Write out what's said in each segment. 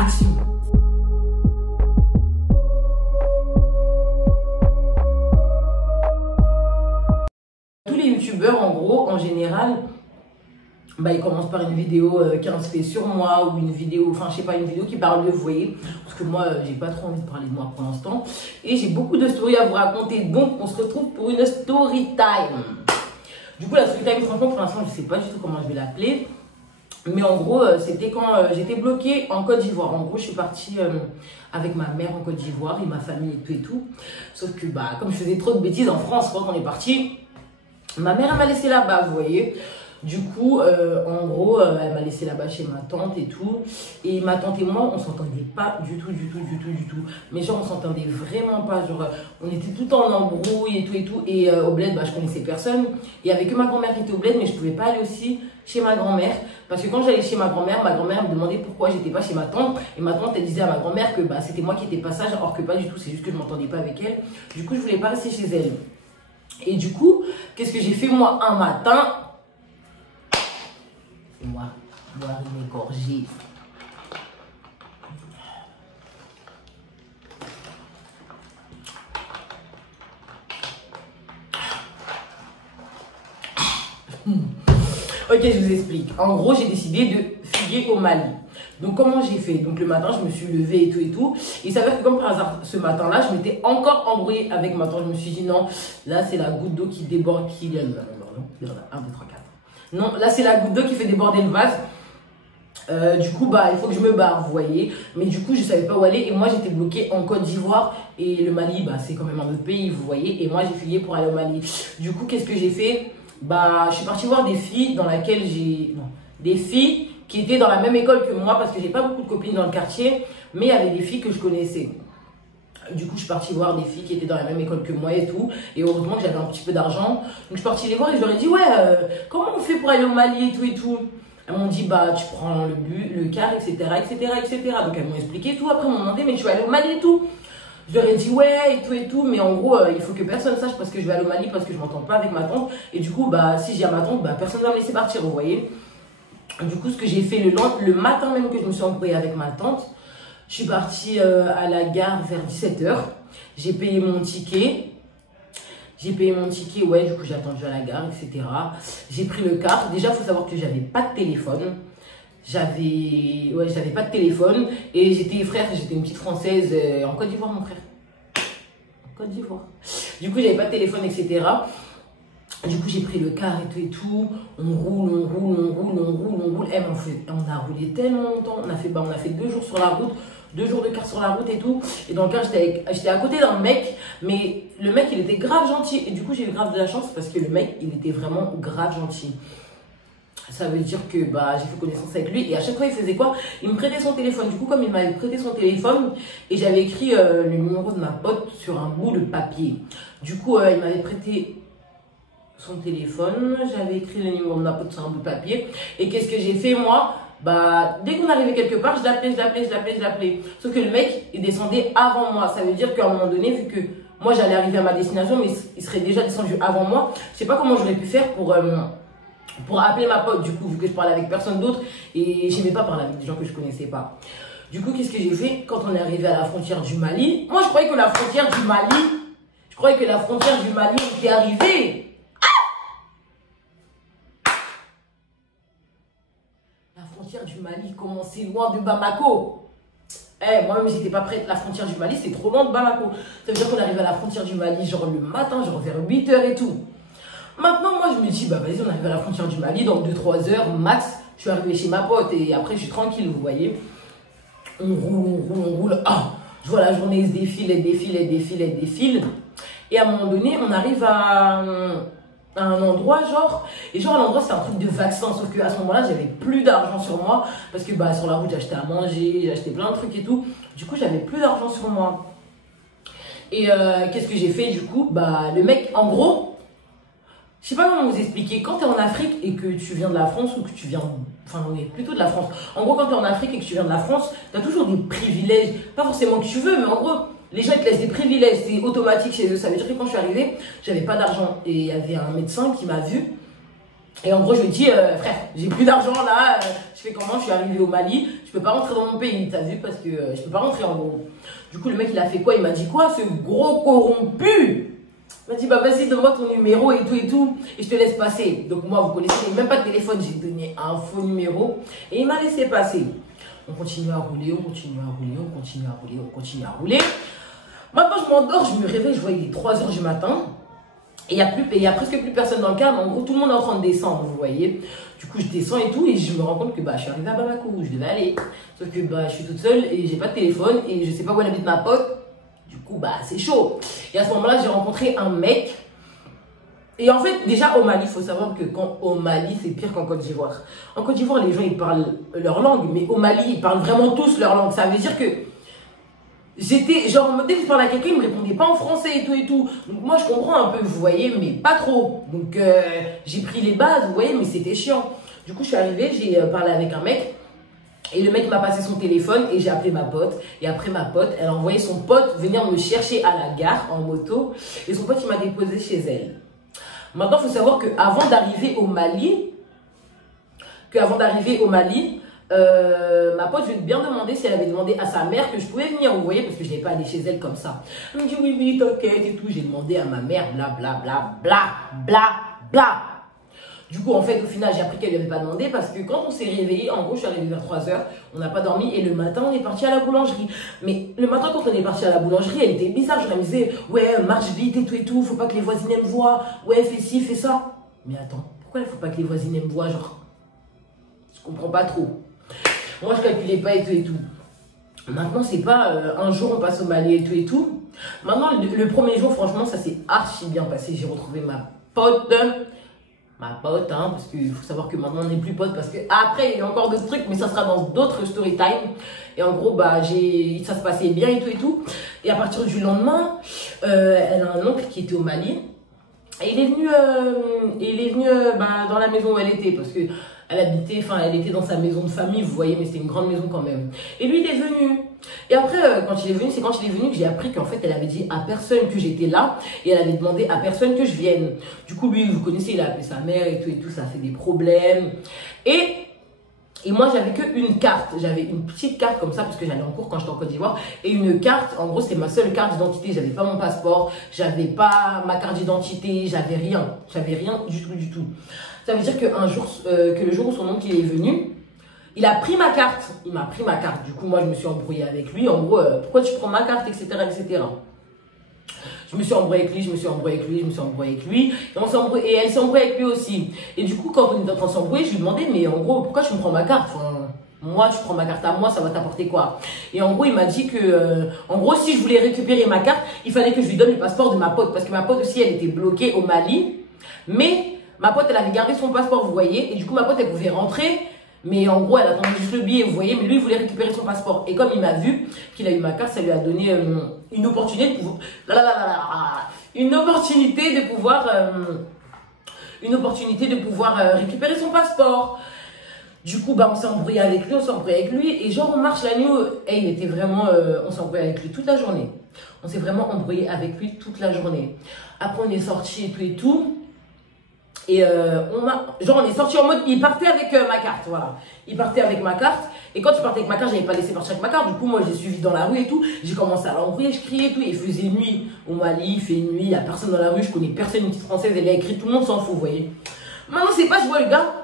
action. Tous les youtubeurs, en gros, en général, bah, ils commencent par une vidéo 15 faits sur moi ou une vidéo, enfin je sais pas, une vidéo qui parle de vous, voyez, parce que moi j'ai pas trop envie de parler de moi pour l'instant et j'ai beaucoup de stories à vous raconter, donc on se retrouve pour une story time. Du coup la story time, franchement pour l'instant je sais pas du tout comment je vais l'appeler, mais en gros c'était quand j'étais bloquée en Côte d'Ivoire. En gros je suis partie avec ma mère en Côte d'Ivoire et ma famille et tout, sauf que bah comme je faisais trop de bêtises en France quand on est parti, ma mère elle m'a laissé là-bas, vous voyez. Du coup, en gros, elle m'a laissé là-bas chez ma tante et tout. Et ma tante et moi, on s'entendait pas du tout. Mais genre, on s'entendait vraiment pas. Genre, on était tout en embrouille et tout. Et au bled, bah, je connaissais personne. Il y avait que ma grand-mère qui était au bled, mais je pouvais pas aller aussi chez ma grand-mère. Parce que quand j'allais chez ma grand-mère me demandait pourquoi j'étais pas chez ma tante. Et ma tante, elle disait à ma grand-mère que bah, c'était moi qui étais passage, alors que pas du tout. C'est juste que je m'entendais pas avec elle. Du coup, je voulais pas rester chez elle. Et du coup, qu'est-ce que j'ai fait moi un matin? Moi, boire une gorgée. Ok, je vous explique. En gros, j'ai décidé de fuguer au Mali. Donc, comment j'ai fait? Donc, le matin, je me suis levée et tout. Et il s'avère que, comme par hasard, ce matin-là, je m'étais encore embrouillée avec ma tante. Je me suis dit, non, là, c'est la goutte d'eau qui déborde. Il y en a 1, 2, 3, 4. Non, là, c'est la goutte d'eau qui fait déborder le vase. Du coup, bah, il faut que je me barre, vous voyez. Mais du coup, je savais pas où aller. Et moi, j'étais bloquée en Côte d'Ivoire. Et le Mali, bah, c'est quand même un autre pays, vous voyez. Et moi, j'ai fuyé pour aller au Mali. Du coup, qu'est-ce que j'ai fait? Bah, je suis partie voir des filles dans laquelle j'ai... Non, des filles qui étaient dans la même école que moi. Parce que j'ai pas beaucoup de copines dans le quartier. Mais il y avait des filles que je connaissais. Du coup, je suis partie voir des filles qui étaient dans la même école que moi et tout. Et heureusement que j'avais un petit peu d'argent. Donc, je suis partie les voir et je leur ai dit, ouais, comment on fait pour aller au Mali et tout. Elles m'ont dit, bah, tu prends le bus, le car, etc. Donc, elles m'ont expliqué tout. Après, elles m'ont demandé, mais tu vas aller au Mali et tout. Je leur ai dit, ouais, et tout. Mais en gros, il faut que personne sache parce que je vais aller au Mali parce que je m'entends pas avec ma tante. Et du coup, bah, si j'ai à ma tante, bah, personne ne va me laisser partir, vous voyez. Du coup, ce que j'ai fait le matin même que je me suis embrouillée avec ma tante, je suis partie à la gare vers 17 h. J'ai payé mon ticket. Ouais, du coup, j'ai attendu à la gare, etc. J'ai pris le car. Déjà, il faut savoir que j'avais pas de téléphone. J'avais pas de téléphone. Et j'étais une petite Française en Côte d'Ivoire, mon frère. En Côte d'Ivoire. Du coup, j'avais pas de téléphone, etc. Du coup, j'ai pris le car et tout. On roule. Eh, on a roulé tellement longtemps. On a fait 2 jours sur la route. 2 jours de car sur la route et tout. Et dans le car, j'étais à côté d'un mec. Mais le mec, il était grave gentil. Et du coup, j'ai eu grave de la chance parce que le mec, il était vraiment grave gentil. Ça veut dire que bah, j'ai fait connaissance avec lui. Et à chaque fois, il faisait quoi? Il me prêtait son téléphone. Du coup, comme il m'avait prêté son téléphone, et j'avais écrit le numéro de ma pote sur un bout de papier. Du coup, il m'avait prêté son téléphone. J'avais écrit le numéro de ma pote sur un bout de papier. Et qu'est-ce que j'ai fait, moi? Bah, dès qu'on arrivait quelque part, je l'appelais. Sauf que le mec, il descendait avant moi. Ça veut dire qu'à un moment donné, vu que moi, j'allais arriver à ma destination, mais il serait déjà descendu avant moi, je sais pas comment j'aurais pu faire pour appeler ma pote, du coup, vu que je parlais avec personne d'autre et j'aimais pas parler avec des gens que je connaissais pas. Du coup, qu'est-ce que j'ai fait quand on est arrivé à la frontière du Mali? Moi, je croyais que la frontière du Mali était arrivée. La frontière du Mali commençait loin de Bamako. Eh, moi-même, j'étais pas prête. La frontière du Mali, c'est trop loin de Bamako. Ça veut dire qu'on arrive à la frontière du Mali, genre le matin, genre vers 8 h et tout. Maintenant, moi, je me dis, bah vas-y, on arrive à la frontière du Mali, dans 2-3 heures, max, je suis arrivée chez ma pote et après, je suis tranquille, vous voyez. On roule. Ah, je vois la journée se défile. Et à un moment donné, on arrive à un endroit, genre, et genre, à l'endroit, c'était un truc de vaccin, sauf qu'à ce moment-là, j'avais plus d'argent sur moi, parce que, bah, sur la route, j'achetais à manger, j'achetais plein de trucs et tout. Du coup, j'avais plus d'argent sur moi. Et qu'est-ce que j'ai fait, du coup? Bah, le mec, en gros, je sais pas comment vous expliquer. Quand tu es en Afrique et que tu viens de la France ou que tu viens... Enfin, on est plutôt de la France. En gros, quand tu es en Afrique et que tu viens de la France, tu as toujours des privilèges. Pas forcément que tu veux, mais en gros, les gens ils te laissent des privilèges. C'est automatique chez eux. Ça veut dire que quand je suis arrivée, j'avais pas d'argent. Et il y avait un médecin qui m'a vu. Et en gros, je lui ai dit, frère, j'ai plus d'argent là, je fais comment? Je suis arrivée au Mali, je peux pas rentrer dans mon pays, t'as vu, parce que je peux pas rentrer en gros. Du coup, le mec, il a fait quoi? Il m'a dit quoi? Ce gros corrompu! Il m'a dit, bah vas-y, donne-moi ton numéro et tout, et je te laisse passer. Donc moi, vous connaissez, même pas de téléphone, j'ai donné un faux numéro, et il m'a laissé passer. On continue à rouler, on continue à rouler, on continue à rouler, on continue à rouler. Maintenant, je m'endors, je me réveille, je vois il est 3 h du matin. Et il y a presque plus personne dans le car, mais en gros, tout le monde est en train de descendre, vous voyez. Du coup, je descends et tout, et je me rends compte que bah, je suis arrivée à Bamako, où je devais aller. Sauf que bah, je suis toute seule et j'ai pas de téléphone, et je sais pas où elle habite ma pote. Du coup, bah, c'est chaud. Et à ce moment-là, j'ai rencontré un mec. Et en fait, déjà au Mali, il faut savoir que au Mali, c'est pire qu'en Côte d'Ivoire. En Côte d'Ivoire, les gens, ils parlent leur langue, mais au Mali, ils parlent vraiment tous leur langue. Ça veut dire que j'étais, genre, dès que je parlais à quelqu'un, il me répondait pas en français et tout. Donc, moi, je comprends un peu, vous voyez, mais pas trop. Donc, j'ai pris les bases, vous voyez, mais c'était chiant. Du coup, je suis arrivée, j'ai parlé avec un mec. Et le mec m'a passé son téléphone et j'ai appelé ma pote. Et après, ma pote, elle a envoyé son pote venir me chercher à la gare en moto. Et son pote, il m'a déposé chez elle. Maintenant, il faut savoir qu'avant d'arriver au Mali, ma pote, je lui ai bien demandé si elle avait demandé à sa mère que je pouvais venir, vous voyez, parce que je n'avais pas allé chez elle comme ça. Elle me dit oui, oui, t'inquiète et tout. J'ai demandé à ma mère, bla, bla, bla, bla, bla, bla. Du coup, en fait, au final, j'ai appris qu'elle ne lui avait pas demandé parce que quand on s'est réveillé, en gros, je suis arrivée vers 3 h, on n'a pas dormi et le matin, on est parti à la boulangerie. Mais le matin, quand on est parti à la boulangerie, elle était bizarre. Je me disais, ouais, marche vite et tout, faut pas que les voisines me voient. Ouais, fais ci, fais ça. Mais attends, pourquoi il faut pas que les voisines me voient, genre? Je comprends pas trop. Moi, je calculais pas et tout. Maintenant, c'est pas un jour on passe au Mali et tout. Maintenant, le premier jour, franchement, ça s'est archi bien passé. J'ai retrouvé ma pote, hein, parce qu'il faut savoir que maintenant on n'est plus potes parce que après il y a encore d'autres trucs, mais ça sera dans d'autres story time. Et en gros, bah ça se passait bien et tout. Et à partir du lendemain, elle a un oncle qui était au Mali. Et il est venu bah, dans la maison où elle était parce que elle était dans sa maison de famille, vous voyez, mais c'était une grande maison quand même. Et lui, il est venu. Et après, quand il est venu, c'est quand il est venu que j'ai appris qu'en fait, elle avait dit à personne que j'étais là et elle avait demandé à personne que je vienne. Du coup, lui, vous connaissez, il a appelé sa mère et tout, ça a fait des problèmes. Et moi, j'avais qu'une carte. J'avais une petite carte comme ça parce que j'allais en cours quand j'étais en Côte d'Ivoire. Et une carte, en gros, c'était ma seule carte d'identité. J'avais pas mon passeport, j'avais pas ma carte d'identité, j'avais rien. J'avais rien du tout. Ça veut dire qu'un jour, que le jour où son oncle est venu, il a pris ma carte. Il m'a pris ma carte. Du coup, moi, je me suis embrouillée avec lui. En gros, pourquoi tu prends ma carte, etc., etc. Je me suis embrouillée avec lui, je me suis embrouillée avec lui. Et elle s'est embrouillée avec lui aussi. Et du coup, quand on était en train de s'embrouiller, je lui demandais, mais en gros, pourquoi tu me prends ma carte? Enfin, moi, tu prends ma carte à moi, ça va t'apporter quoi? Et en gros, il m'a dit que, en gros, si je voulais récupérer ma carte, il fallait que je lui donne le passeport de ma pote. Parce que ma pote aussi, elle était bloquée au Mali. Mais ma pote, elle avait gardé son passeport, vous voyez. Et du coup, ma pote, elle pouvait rentrer. Mais en gros, elle attendait juste le billet, vous voyez. Mais lui, il voulait récupérer son passeport. Et comme il m'a vu qu'il a eu ma carte, ça lui a donné une opportunité de pouvoir... Une opportunité de pouvoir récupérer son passeport. Du coup, bah, on s'est embrouillé avec lui, Et genre, on marche la nuit. Et il était vraiment... on s'est embrouillé avec lui toute la journée. On s'est vraiment embrouillé avec lui toute la journée. Après, on est sorti et tout. Et on est sorti en mode, il partait avec ma carte, voilà. Il partait avec ma carte. Et quand il partait avec ma carte, j'avais pas laissé partir avec ma carte. Du coup, moi, j'ai suivi dans la rue et tout. J'ai commencé à l'embrouiller, je criais et tout. Et il faisait nuit au Mali, il fait nuit, il y a personne dans la rue. Je connais personne, une petite française, elle a écrit, tout le monde s'en fout, vous voyez. Maintenant, c'est pas, je vois le gars,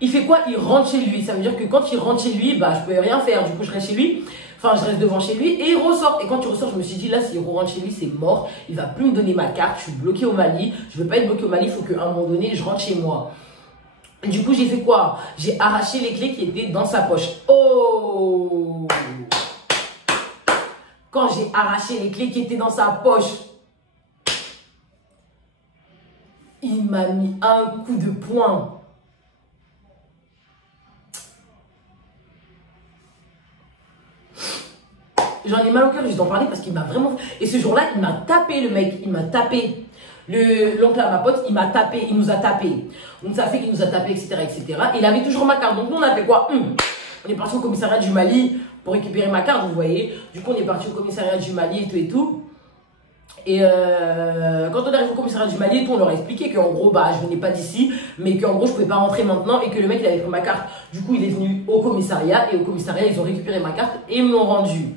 il fait quoi? Il rentre chez lui. Ça veut dire que quand il rentre chez lui, bah, je peux rien faire. Du coup, je reste chez lui. Enfin, je reste devant chez lui et il ressort. Et quand il ressort, je me suis dit, là, s'il rentre chez lui, c'est mort. Il va plus me donner ma carte. Je suis bloquée au Mali. Je veux pas être bloquée au Mali. Il faut qu'à un moment donné, je rentre chez moi. Et du coup, j'ai fait quoi? J'ai arraché les clés qui étaient dans sa poche. Oh! Quand j'ai arraché les clés qui étaient dans sa poche, il m'a mis un coup de poing. J'en ai mal au cœur, je t'en parler parce qu'il m'a vraiment... Et ce jour-là, il m'a tapé, le mec. Il m'a tapé. L'oncle à ma pote, il m'a tapé. Il nous a tapé. Donc, ça fait qu'il nous a tapé, etc., etc. Et il avait toujours ma carte. Donc, nous, on a fait quoi? On est parti au commissariat du Mali pour récupérer ma carte, vous voyez. Du coup, on est parti au commissariat du Mali et tout. Et quand on arrive au commissariat du Mali, on leur a expliqué qu'en gros, bah, je venais pas d'ici, mais qu'en gros, je pouvais pas rentrer maintenant et que le mec, il avait pris ma carte. Du coup, il est venu au commissariat et au commissariat, ils ont récupéré ma carte et me l'ont rendue.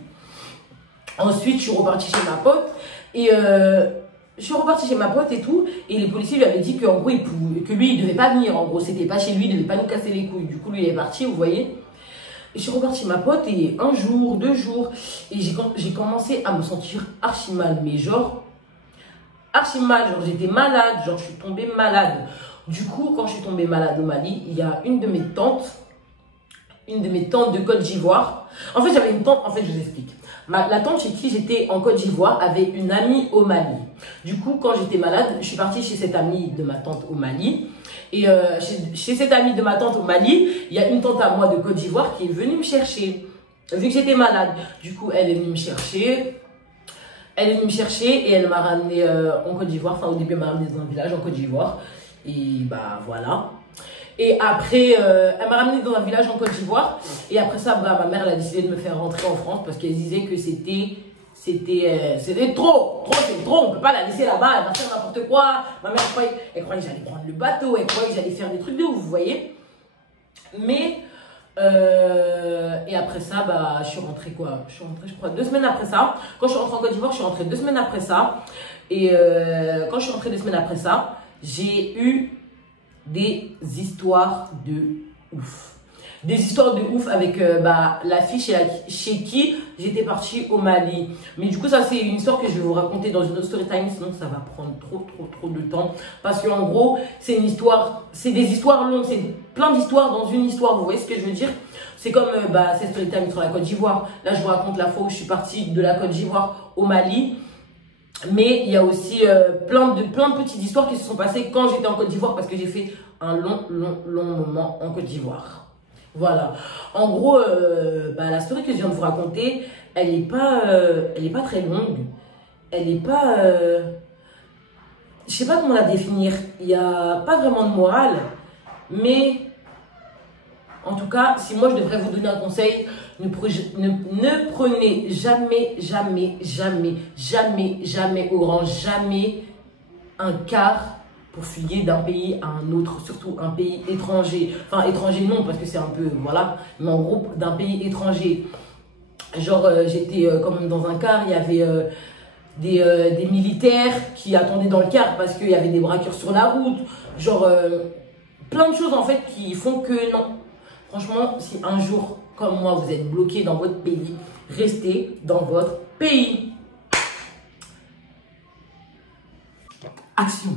Ensuite, je suis repartie chez ma pote et je suis repartie chez ma pote et tout. Et les policiers lui avaient dit qu'en gros, que lui, il devait pas venir. En gros, c'était pas chez lui, il devait pas nous casser les couilles. Du coup, lui, il est parti, vous voyez. Et je suis repartie chez ma pote et un jour, 2 jours, et j'ai commencé à me sentir archi mal. Mais genre, archi mal, genre j'étais malade, genre je suis tombée malade. Du coup, quand je suis tombée malade au Mali, il y a une de mes tantes de Côte d'Ivoire. En fait, j'avais une tante, en fait, je vous explique. La tante chez qui j'étais en Côte d'Ivoire avait une amie au Mali. Du coup, quand j'étais malade, je suis partie chez cette amie de ma tante au Mali. Et chez cette amie de ma tante au Mali, il y a une tante à moi de Côte d'Ivoire qui est venue me chercher, vu que j'étais malade. Du coup, elle est venue me chercher. Elle est venue me chercher et elle m'a ramenée en Côte d'Ivoire. Enfin, au début, elle m'a ramenée dans un village en Côte d'Ivoire. Et bah, voilà. Et après, elle m'a ramenée dans un village en Côte d'Ivoire. Et après ça, bah, ma mère elle a décidé de me faire rentrer en France parce qu'elle disait que c'était trop, c'est trop, on peut pas la laisser là-bas, elle va faire n'importe quoi. Ma mère, elle croyait que j'allais prendre le bateau, elle croyait que j'allais faire des trucs de ouf, vous voyez. Mais, et après ça, bah, je suis rentrée quoi? Je suis rentrée, je crois, 2 semaines après ça. Quand je suis rentrée en Côte d'Ivoire, je suis rentrée 2 semaines après ça. Et quand je suis rentrée 2 semaines après ça, j'ai eu des histoires de ouf. Des histoires de ouf avec bah, la fille chez qui j'étais partie au Mali. Mais du coup, ça, c'est une histoire que je vais vous raconter dans une autre story time. Sinon, ça va prendre trop de temps. Parce qu'en gros, c'est une histoire, c'est des histoires longues. C'est plein d'histoires dans une histoire. Vous voyez ce que je veux dire? C'est comme bah, cette story time sur la Côte d'Ivoire. Là, je vous raconte la fois où je suis partie de la Côte d'Ivoire au Mali. Mais il y a aussi plein de petites histoires qui se sont passées quand j'étais en Côte d'Ivoire parce que j'ai fait un long moment en Côte d'Ivoire. Voilà. En gros, bah, la story que je viens de vous raconter, elle est pas très longue. Elle est pas... je sais pas comment la définir. Il n'y a pas vraiment de morale. Mais... En tout cas, si moi je devrais vous donner un conseil, ne prenez jamais, au grand jamais, un car pour fuir d'un pays à un autre, surtout un pays étranger. Enfin, étranger non, parce que c'est un peu, voilà, mais en gros, d'un pays étranger. Genre, j'étais quand même dans un car, il y avait des militaires qui attendaient dans le car parce qu'il y avait des braqueurs sur la route. Genre, plein de choses en fait qui font que non. Franchement, si un jour, comme moi, vous êtes bloqué dans votre pays, restez dans votre pays. Action!